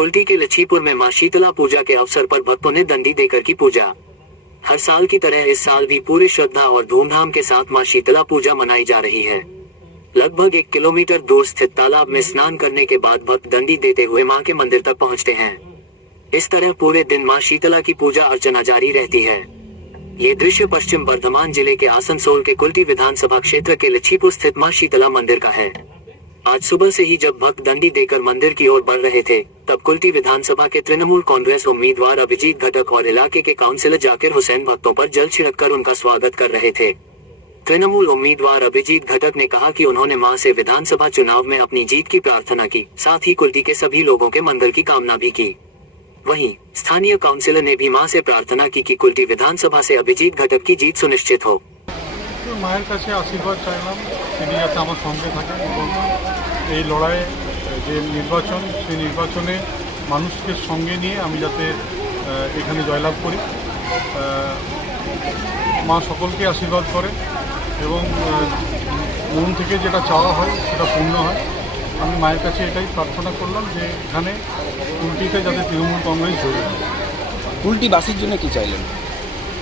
कुल्टी के लच्छीपुर में मां शीतला पूजा के अवसर पर भक्तों ने दंडी देकर की पूजा। हर साल की तरह इस साल भी पूरी श्रद्धा और धूमधाम के साथ मां शीतला पूजा मनाई जा रही है। लगभग 1 किलोमीटर दूर स्थित तालाब में स्नान करने के बाद भक्त दंडी देते हुए मां के मंदिर तक पहुंचते हैं। इस तरह पूरे दिन मां शीतला की पूजा अर्चना जारी रहती है। ये दृश्य पश्चिम बर्धमान जिले के आसनसोल के कुल्टी विधानसभा क्षेत्र के लच्छीपुर स्थित मां शीतला मंदिर का है। आज सुबह से ही जब भक्त दंडी देकर मंदिर की ओर बढ़ रहे थे, तब कुल्टी विधानसभा के तृणमूल कांग्रेस उम्मीदवार अभिजीत घटक और इलाके के काउंसिलर जाकिर हुसैन भक्तों पर जल छिड़ककर उनका स्वागत कर रहे थे। तृणमूल उम्मीदवार अभिजीत घटक ने कहा कि उन्होंने मां से विधानसभा चुनाव में अपनी जीत की प्रार्थना की, साथ ही कुल्टी के सभी लोगों के मंगल की कामना भी की। वहीं स्थानीय काउंसिलर ने भी मां से प्रार्थना की कि कुल्टी विधानसभा से अभिजीत घटक की जीत सुनिश्चित हो। মায়ের কাছে আশীর্বাদ চাইলাম তিনি যাতে আমার সঙ্গে থাকেন এবং এই লড়াইয়ে যে নির্বাচন সেই নির্বাচনে মানুষকে সঙ্গে নিয়ে আমি যাতে এখানে জয়লাভ করি। মা সকলকে আশীর্বাদ করে এবং মন থেকে যেটা চাওয়া হয় সেটা পূর্ণ হয়। আমি মায়ের কাছে এটাই প্রার্থনা করলাম যে এখানে কুল্টিতে যাতে তৃণমূল কংগ্রেস জয়ী হয়। কুল্টিবাসীর জন্য কি চাইলেন?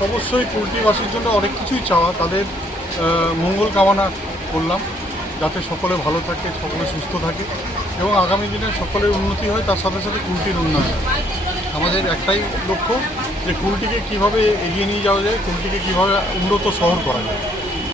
অবশ্যই কুল্টিবাসীর জন্য অনেক কিছুই চাওয়া, তাদের মঙ্গল কামনা করলাম যাতে সকলে ভালো থাকে, সকলে সুস্থ থাকে এবং আগামী দিনে সকলের উন্নতি হয়, তার সাথে সাথে কুল্টির উন্নয়ন। আমাদের একটাই লক্ষ্য যে কুল্টিকে কীভাবে এগিয়ে নিয়ে যাওয়া যায়, কুল্টিকে কীভাবে উন্নত শহর করা যায়।